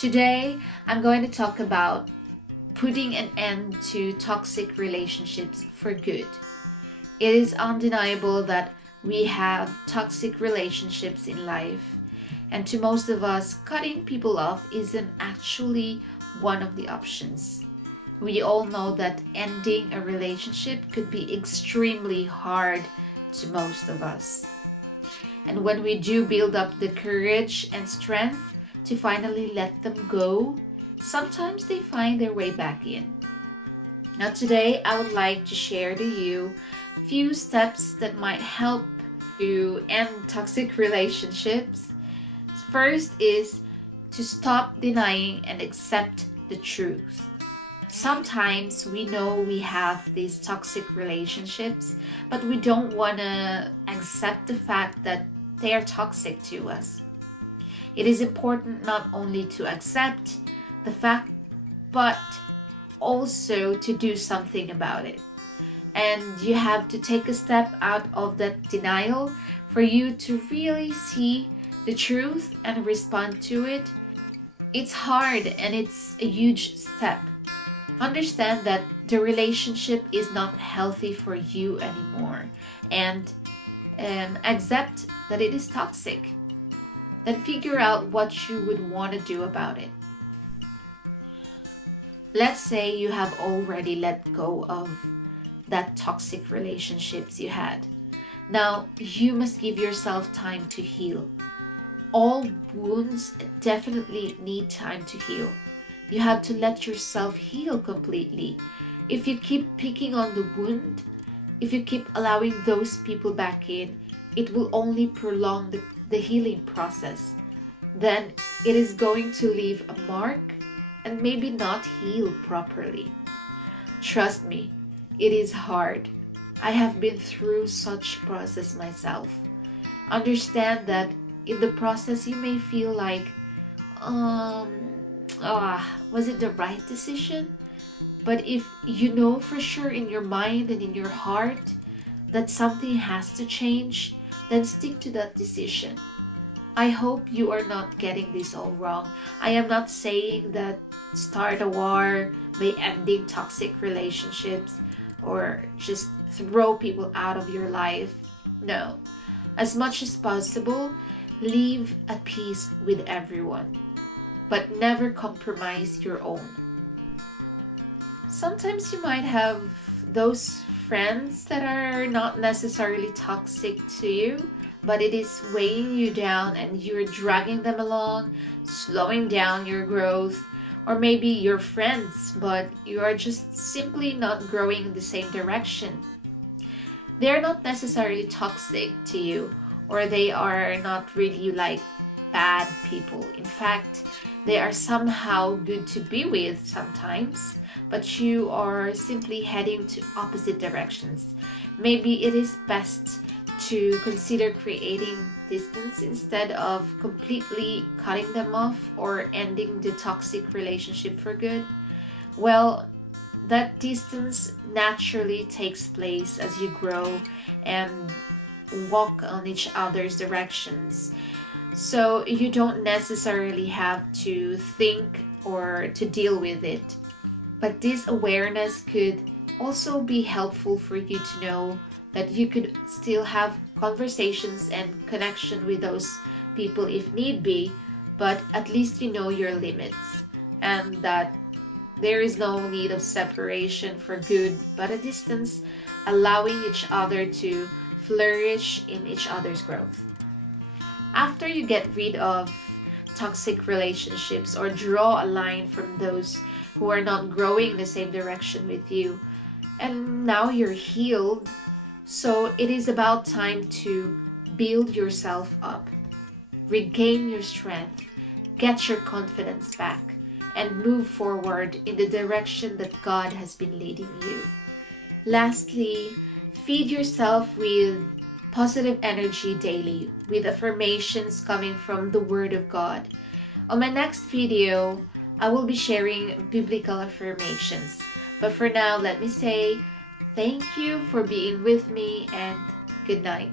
Today, I'm going to talk about putting an end to toxic relationships for good. It is undeniable that we have toxic relationships in life, and to most of us, cutting people off isn't actually one of the options. We all know that ending a relationship could be extremely hard to most of us. And when we do build up the courage and strength to finally let them go, sometimes they find their way back in. Now today I would like to share to you a few steps that might help to end toxic relationships. First is to stop denying and accept the truth. Sometimes we know we have these toxic relationships, but we don't want to accept the fact that they are toxic to us. It is important not only to accept the fact, but also to do something about it. And you have to take a step out of that denial for you to really see the truth and respond to it. It's hard and it's a huge step. Understand that the relationship is not healthy for you anymore, and accept that it is toxic. Then figure out what you would want to do about it. Let's say you have already let go of that toxic relationships you had. Now you must give yourself time to heal. All wounds definitely need time to heal. You have to let yourself heal completely. If you keep picking on the wound, if you keep allowing those people back in, it will only prolong the healing process. Then it is going to leave a mark and maybe not heal properly. Trust me, it is hard. I have been through such process myself. Understand that in the process you may feel like, was it the right decision? But if you know for sure in your mind and in your heart that something has to change, then stick to that decision. I hope you are not getting this all wrong. I am not saying that start a war by ending toxic relationships or just throw people out of your life. No. As much as possible, live at peace with everyone, but never compromise your own. Sometimes you might have those friends that are not necessarily toxic to you, but it is weighing you down and you're dragging them along, slowing down your growth. Or maybe you're friends, but you are just simply not growing in the same direction. They're not necessarily toxic to you, or they are not really like bad people. In fact, they are somehow good to be with sometimes, but you are simply heading to opposite directions. Maybe it is best to consider creating distance instead of completely cutting them off or ending the toxic relationship for good. Well, that distance naturally takes place as you grow and walk on each other's directions. So you don't necessarily have to think or to deal with it. But this awareness could also be helpful for you to know that you could still have conversations and connection with those people if need be, but at least you know your limits and that there is no need of separation for good, but a distance, allowing each other to flourish in each other's growth. After you get rid of toxic relationships or draw a line from those who are not growing in the same direction with you, and now you're healed, so it is about time to build yourself up, regain your strength, get your confidence back, and move forward in the direction that God has been leading you. Lastly, feed yourself with positive energy daily with affirmations coming from the Word of God. On my next video, I will be sharing biblical affirmations. But for now, let me say thank you for being with me and good night.